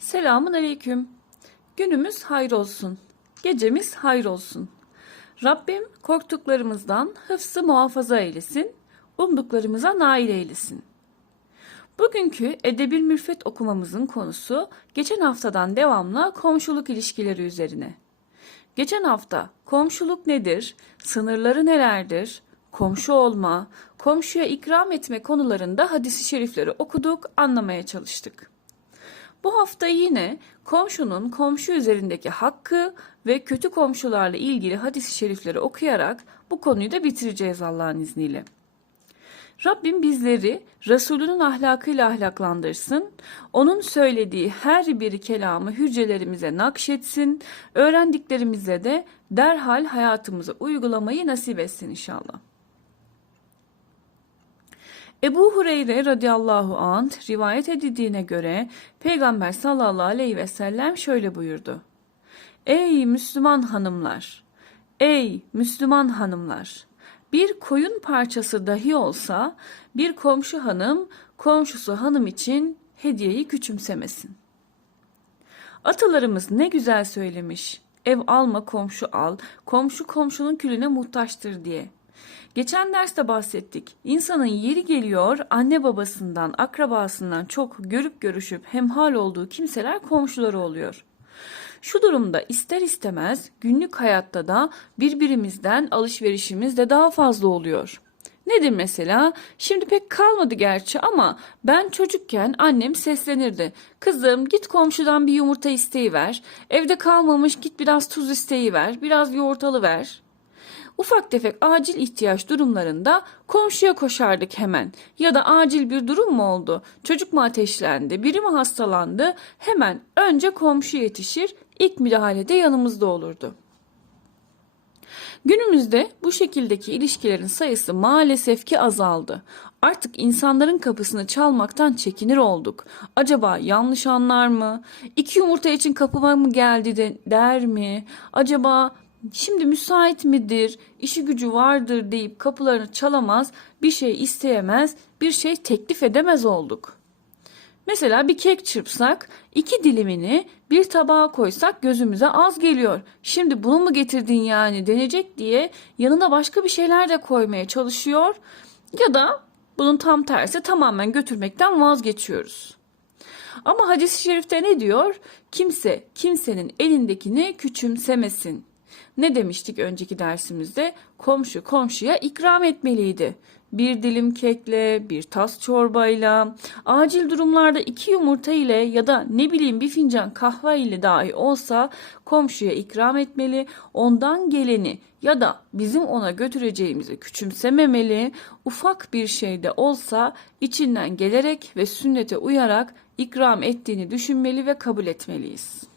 Selamun aleyküm. Günümüz hayır olsun. Gecemiz hayır olsun. Rabbim korktuklarımızdan hıfzı muhafaza eylesin. Umduklarımıza nail eylesin. Bugünkü Edebil Mürfet okumamızın konusu geçen haftadan devamla komşuluk ilişkileri üzerine. Geçen hafta komşuluk nedir, sınırları nelerdir, komşu olma, komşuya ikram etme konularında hadisi şerifleri okuduk, anlamaya çalıştık. Bu hafta yine komşunun komşu üzerindeki hakkı ve kötü komşularla ilgili hadis-i şerifleri okuyarak bu konuyu da bitireceğiz Allah'ın izniyle. Rabbim bizleri Resulünün ahlakıyla ahlaklandırsın, onun söylediği her bir kelamı hücrelerimize nakşetsin, öğrendiklerimize de derhal hayatımıza uygulamayı nasip etsin inşallah. Ebu Hureyre radıyallahu anh rivayet edildiğine göre Peygamber sallallahu aleyhi ve sellem şöyle buyurdu. Ey Müslüman hanımlar! Ey Müslüman hanımlar! Bir koyun parçası dahi olsa bir komşu hanım komşusu hanım için hediyeyi küçümsemesin. Atalarımız ne güzel söylemiş. Ev alma komşu al, komşu komşunun külüne muhtaçtır diye. Geçen derste bahsettik. İnsanın yeri geliyor anne babasından, akrabasından çok görüp görüşüp hemhal olduğu kimseler komşuları oluyor. Şu durumda ister istemez günlük hayatta da birbirimizden alışverişimiz de daha fazla oluyor. Nedir mesela? Şimdi pek kalmadı gerçi ama ben çocukken annem seslenirdi. Kızım git komşudan bir yumurta isteği ver. Evde kalmamış git biraz tuz isteği ver. Biraz yoğurtalı ver. Ufak tefek acil ihtiyaç durumlarında komşuya koşardık hemen. Ya da acil bir durum mu oldu? Çocuk mu ateşlendi? Biri mi hastalandı? Hemen önce komşu yetişir, ilk müdahalede yanımızda olurdu. Günümüzde bu şekildeki ilişkilerin sayısı maalesef ki azaldı. Artık insanların kapısını çalmaktan çekinir olduk. Acaba yanlış anlar mı? İki yumurta için kapıma mı geldi de der mi? Acaba şimdi müsait midir, işi gücü vardır deyip kapılarını çalamaz, bir şey isteyemez, bir şey teklif edemez olduk. Mesela bir kek çırpsak, iki dilimini bir tabağa koysak gözümüze az geliyor. Şimdi bunu mu getirdin yani denecek diye yanına başka bir şeyler de koymaya çalışıyor. Ya da bunun tam tersi tamamen götürmekten vazgeçiyoruz. Ama hadis-i şerifte ne diyor? Kimse kimsenin elindekini küçümsemesin. Ne demiştik önceki dersimizde? Komşu komşuya ikram etmeliydi. Bir dilim kekle, bir tas çorbayla, acil durumlarda iki yumurta ile ya da ne bileyim bir fincan kahve ile dahi olsa komşuya ikram etmeli, ondan geleni ya da bizim ona götüreceğimizi küçümsememeli, ufak bir şey de olsa içinden gelerek ve sünnete uyarak ikram ettiğini düşünmeli ve kabul etmeliyiz.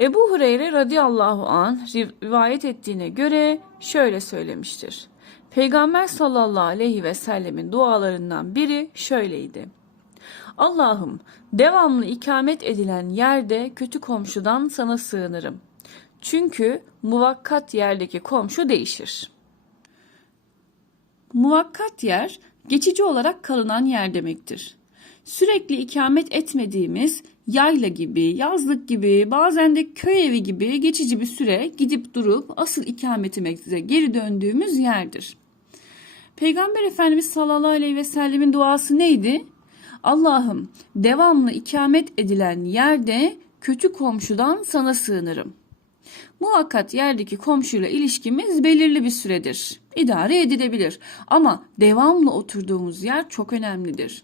Ebu Hureyre radıyallahu an rivayet ettiğine göre şöyle söylemiştir. Peygamber sallallahu aleyhi ve sellemin dualarından biri şöyleydi. Allah'ım devamlı ikamet edilen yerde kötü komşudan sana sığınırım. Çünkü muvakkat yerdeki komşu değişir. Muvakkat yer geçici olarak kalınan yer demektir. Sürekli ikamet etmediğimiz yayla gibi, yazlık gibi, bazen de köy evi gibi geçici bir süre gidip durup asıl ikametimize geri döndüğümüz yerdir. Peygamber Efendimiz sallallahu aleyhi ve sellemin duası neydi? Allah'ım devamlı ikamet edilen yerde kötü komşudan sana sığınırım. Muvakkat yerdeki komşuyla ilişkimiz belirli bir süredir. İdare edilebilir ama devamlı oturduğumuz yer çok önemlidir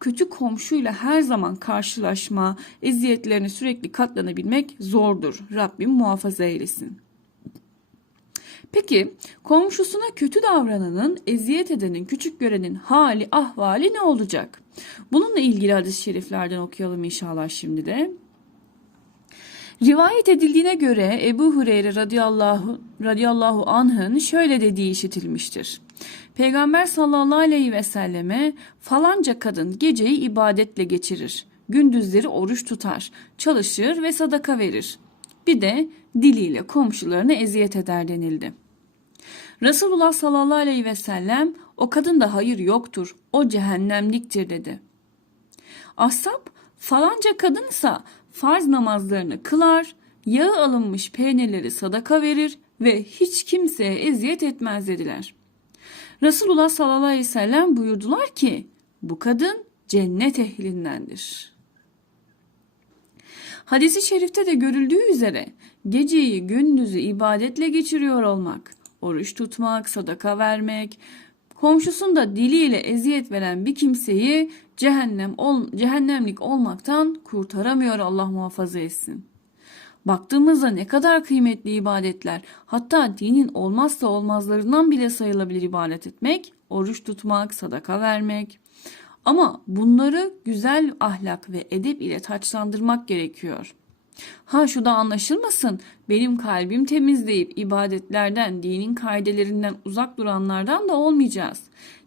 kötü komşuyla her zaman karşılaşma, eziyetlerine sürekli katlanabilmek zordur. Rabbim muhafaza eylesin. Peki komşusuna kötü davrananın, eziyet edenin, küçük görenin hali, ahvali ne olacak? Bununla ilgili hadis-i şeriflerden okuyalım inşallah şimdi de. Rivayet edildiğine göre Ebu Hureyre radıyallahu, radıyallahu anh'ın şöyle dediği işitilmiştir. Peygamber sallallahu aleyhi ve selleme falanca kadın geceyi ibadetle geçirir. Gündüzleri oruç tutar, çalışır ve sadaka verir. Bir de diliyle komşularına eziyet eder denildi. Resulullah sallallahu aleyhi ve sellem o kadında hayır yoktur, o cehennemliktir dedi. Ashab Falanca kadınsa farz namazlarını kılar, yağı alınmış peynirleri sadaka verir ve hiç kimseye eziyet etmez dediler. Resulullah sallallahu aleyhi ve sellem buyurdular ki bu kadın cennet ehlindendir. Hadisi şerifte de görüldüğü üzere geceyi gündüzü ibadetle geçiriyor olmak, oruç tutmak, sadaka vermek, komşusunda diliyle eziyet veren bir kimseyi cehennem ol, cehennemlik olmaktan kurtaramıyor Allah muhafaza etsin. Baktığımızda ne kadar kıymetli ibadetler, hatta dinin olmazsa olmazlarından bile sayılabilir ibadet etmek, oruç tutmak, sadaka vermek. Ama bunları güzel ahlak ve edep ile taçlandırmak gerekiyor. Ha şu da anlaşılmasın, benim kalbim temiz deyip ibadetlerden, dinin kaidelerinden uzak duranlardan da olmayacağız.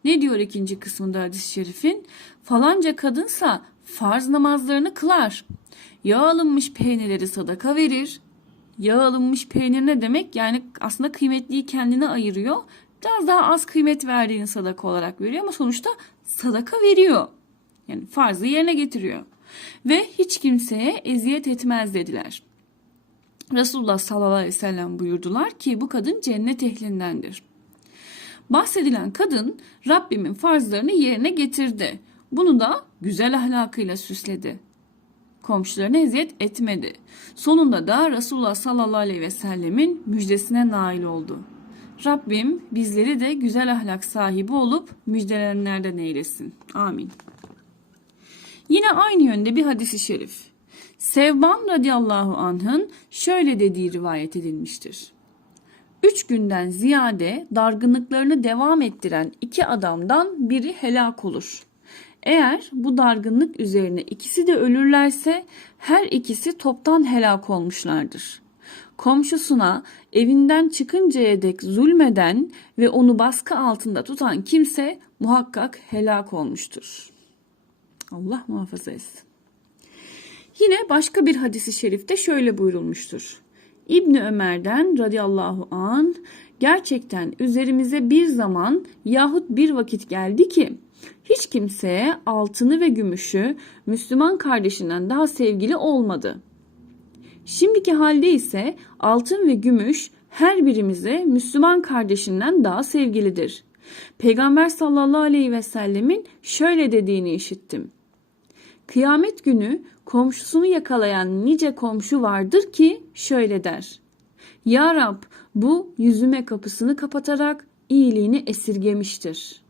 Ne diyor ikinci kısmında hadis-i şerifin? Falanca kadınsa farz namazlarını kılar. Yağ alınmış peynirleri sadaka verir. Yağ alınmış peynir ne demek? Yani aslında kıymetliyi kendine ayırıyor. Biraz daha az kıymet verdiğini sadaka olarak veriyor ama sonuçta sadaka veriyor. Yani farzı yerine getiriyor. Ve hiç kimseye eziyet etmez dediler. Resulullah sallallahu aleyhi ve sellem buyurdular ki bu kadın cennet ehlindendir. Bahsedilen kadın Rabbimin farzlarını yerine getirdi. Bunu da güzel ahlakıyla süsledi. Komşularına eziyet etmedi. Sonunda da Resulullah sallallahu aleyhi ve sellemin müjdesine nail oldu. Rabbim bizleri de güzel ahlak sahibi olup müjdelenenlerden eylesin. Amin. Yine aynı yönde bir hadisi şerif. Sevban radıyallahu anh'ın şöyle dediği rivayet edilmiştir. Üç günden ziyade dargınlıklarını devam ettiren iki adamdan biri helak olur. Eğer bu dargınlık üzerine ikisi de ölürlerse her ikisi toptan helak olmuşlardır. Komşusuna evinden çıkıncaya dek zulmeden ve onu baskı altında tutan kimse muhakkak helak olmuştur. Allah muhafaza etsin. Yine başka bir hadisi şerifte şöyle buyurulmuştur. İbni Ömer'den radıyallahu an gerçekten üzerimize bir zaman yahut bir vakit geldi ki hiç kimseye altını ve gümüşü Müslüman kardeşinden daha sevgili olmadı. Şimdiki halde ise altın ve gümüş her birimize Müslüman kardeşinden daha sevgilidir. Peygamber sallallahu aleyhi ve sellemin şöyle dediğini işittim. Kıyamet günü komşusunu yakalayan nice komşu vardır ki şöyle der. Ya Rab bu yüzüme kapısını kapatarak iyiliğini esirgemiştir.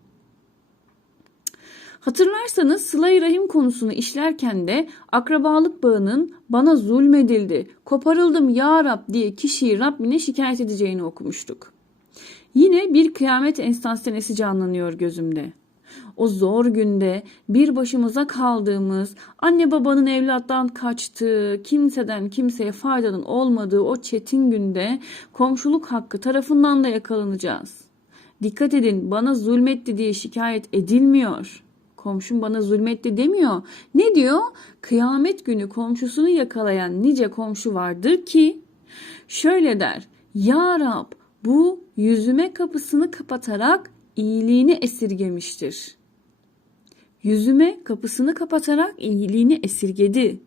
Hatırlarsanız sıla rahim konusunu işlerken de akrabalık bağının bana zulmedildi, koparıldım ya Rab diye kişiyi Rabbine şikayet edeceğini okumuştuk. Yine bir kıyamet enstantanesi canlanıyor gözümde. O zor günde bir başımıza kaldığımız, anne babanın evlattan kaçtığı, kimseden kimseye faydanın olmadığı o çetin günde komşuluk hakkı tarafından da yakalanacağız. Dikkat edin bana zulmetti diye şikayet edilmiyor. Komşum bana zulmetti demiyor. Ne diyor? Kıyamet günü komşusunu yakalayan nice komşu vardır ki şöyle der. Ya Rab bu yüzüme kapısını kapatarak iyiliğini esirgemiştir. Yüzüme kapısını kapatarak iyiliğini esirgedi.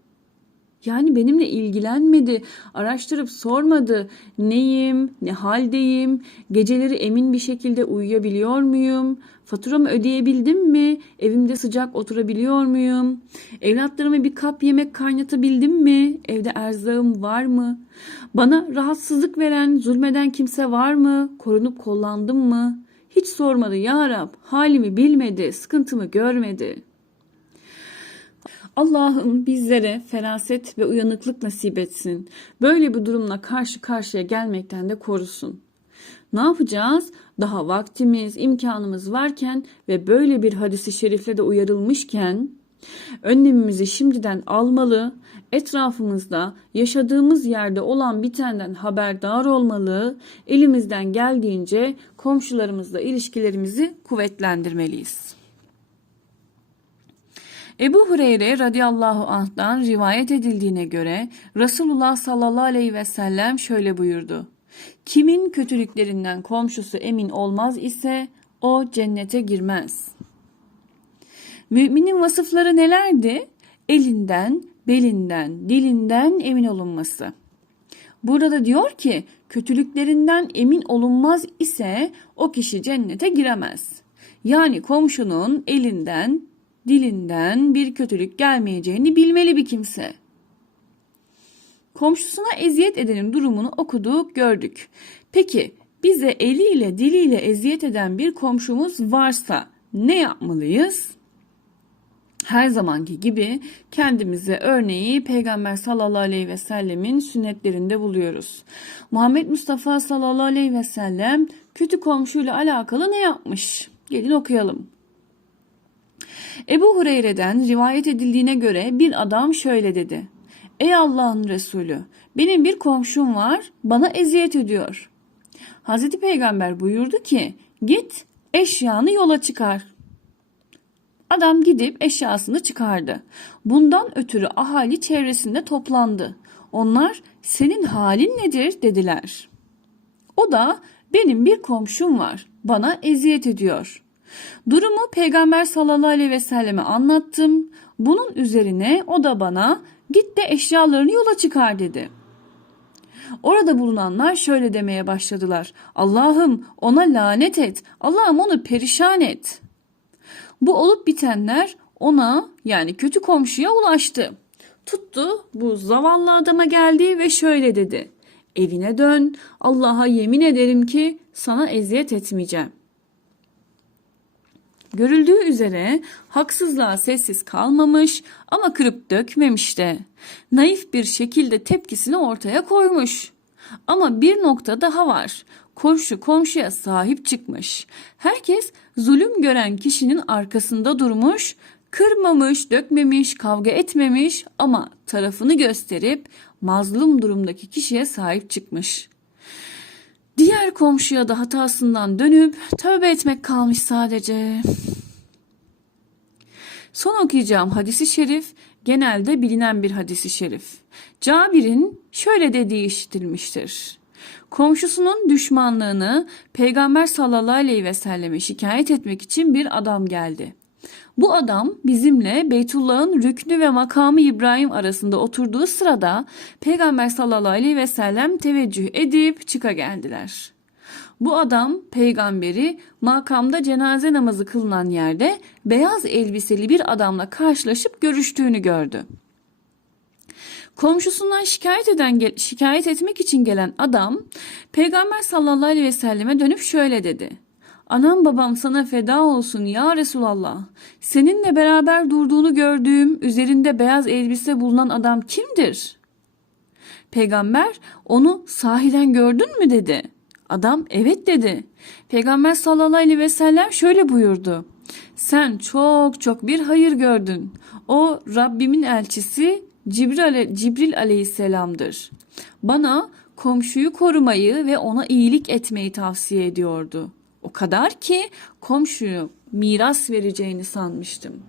Yani benimle ilgilenmedi, araştırıp sormadı. Neyim, ne haldeyim, geceleri emin bir şekilde uyuyabiliyor muyum, faturamı ödeyebildim mi, evimde sıcak oturabiliyor muyum, evlatlarıma bir kap yemek kaynatabildim mi, evde erzağım var mı, bana rahatsızlık veren, zulmeden kimse var mı, korunup kollandım mı, hiç sormadı ya Rab, halimi bilmedi, sıkıntımı görmedi. Allah'ım bizlere feraset ve uyanıklık nasip etsin. Böyle bir durumla karşı karşıya gelmekten de korusun. Ne yapacağız? Daha vaktimiz, imkanımız varken ve böyle bir hadisi şerifle de uyarılmışken önlemimizi şimdiden almalı, etrafımızda yaşadığımız yerde olan bitenden haberdar olmalı, elimizden geldiğince komşularımızla ilişkilerimizi kuvvetlendirmeliyiz. Ebu Hureyre radıyallahu anh'dan rivayet edildiğine göre Resulullah sallallahu aleyhi ve sellem şöyle buyurdu. Kimin kötülüklerinden komşusu emin olmaz ise o cennete girmez. Müminin vasıfları nelerdi? elinden, belinden, dilinden emin olunması. Burada diyor ki kötülüklerinden emin olunmaz ise o kişi cennete giremez. Yani komşunun elinden, dilinden bir kötülük gelmeyeceğini bilmeli bir kimse. Komşusuna eziyet edenin durumunu okuduk, gördük. Peki bize eliyle, diliyle eziyet eden bir komşumuz varsa ne yapmalıyız? Her zamanki gibi kendimize örneği Peygamber sallallahu aleyhi ve sellemin sünnetlerinde buluyoruz. Muhammed Mustafa sallallahu aleyhi ve sellem kötü komşuyla alakalı ne yapmış? Gelin okuyalım. Ebu Hureyre'den rivayet edildiğine göre bir adam şöyle dedi. Ey Allah'ın Resulü benim bir komşum var bana eziyet ediyor. Hazreti Peygamber buyurdu ki git eşyanı yola çıkar. Adam gidip eşyasını çıkardı. Bundan ötürü ahali çevresinde toplandı. Onlar senin halin nedir dediler. O da benim bir komşum var. Bana eziyet ediyor. Durumu Peygamber sallallahu aleyhi ve selleme anlattım. Bunun üzerine o da bana git de eşyalarını yola çıkar dedi. Orada bulunanlar şöyle demeye başladılar. Allah'ım ona lanet et. Allah'ım onu perişan et. Bu olup bitenler ona yani kötü komşuya ulaştı. Tuttu bu zavallı adama geldi ve şöyle dedi. Evine dön. Allah'a yemin ederim ki sana eziyet etmeyeceğim. Görüldüğü üzere haksızlığa sessiz kalmamış ama kırıp dökmemiş de. Naif bir şekilde tepkisini ortaya koymuş. Ama bir nokta daha var. Komşu komşuya sahip çıkmış. Herkes zulüm gören kişinin arkasında durmuş, kırmamış, dökmemiş, kavga etmemiş ama tarafını gösterip mazlum durumdaki kişiye sahip çıkmış. Diğer komşuya da hatasından dönüp tövbe etmek kalmış sadece. Son okuyacağım hadisi şerif genelde bilinen bir hadisi şerif. Cabir'in şöyle dediği işitilmiştir. Komşusunun düşmanlığını Peygamber sallallahu aleyhi ve selleme şikayet etmek için bir adam geldi. Bu adam bizimle Beytullah'ın rüknü ve makamı İbrahim arasında oturduğu sırada Peygamber sallallahu aleyhi ve sellem teveccüh edip çıka geldiler. Bu adam peygamberi makamda cenaze namazı kılınan yerde beyaz elbiseli bir adamla karşılaşıp görüştüğünü gördü. Komşusundan şikayet eden şikayet etmek için gelen adam Peygamber sallallahu aleyhi ve selleme dönüp şöyle dedi. Anam babam sana feda olsun ya Resulallah. Seninle beraber durduğunu gördüğüm üzerinde beyaz elbise bulunan adam kimdir? Peygamber onu sahiden gördün mü dedi. Adam evet dedi. Peygamber sallallahu aleyhi ve sellem şöyle buyurdu. Sen çok çok bir hayır gördün. O Rabbimin elçisi Cibril, Cibril aleyhisselamdır. Bana komşuyu korumayı ve ona iyilik etmeyi tavsiye ediyordu. O kadar ki komşuyu miras vereceğini sanmıştım.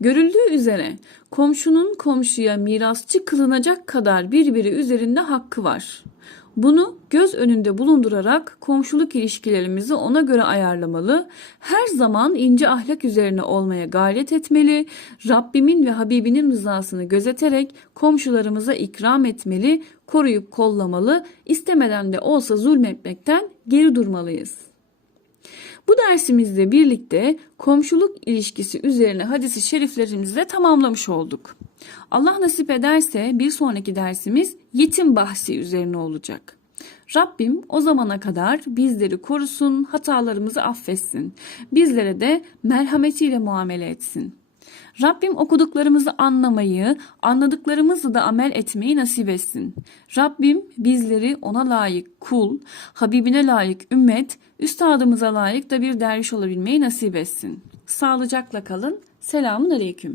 Görüldüğü üzere komşunun komşuya mirasçı kılınacak kadar birbiri üzerinde hakkı var. Bunu göz önünde bulundurarak komşuluk ilişkilerimizi ona göre ayarlamalı, her zaman ince ahlak üzerine olmaya gayret etmeli, Rabbimin ve Habibinin rızasını gözeterek komşularımıza ikram etmeli, koruyup kollamalı, istemeden de olsa zulmetmekten geri durmalıyız. Bu dersimizle birlikte komşuluk ilişkisi üzerine hadisi şeriflerimizi de tamamlamış olduk. Allah nasip ederse bir sonraki dersimiz yetim bahsi üzerine olacak. Rabbim o zamana kadar bizleri korusun, hatalarımızı affetsin. Bizlere de merhametiyle muamele etsin. Rabbim okuduklarımızı anlamayı, anladıklarımızı da amel etmeyi nasip etsin. Rabbim bizleri ona layık kul, Habibine layık ümmet, üstadımıza layık da bir derviş olabilmeyi nasip etsin. Sağlıcakla kalın. Selamun Aleyküm.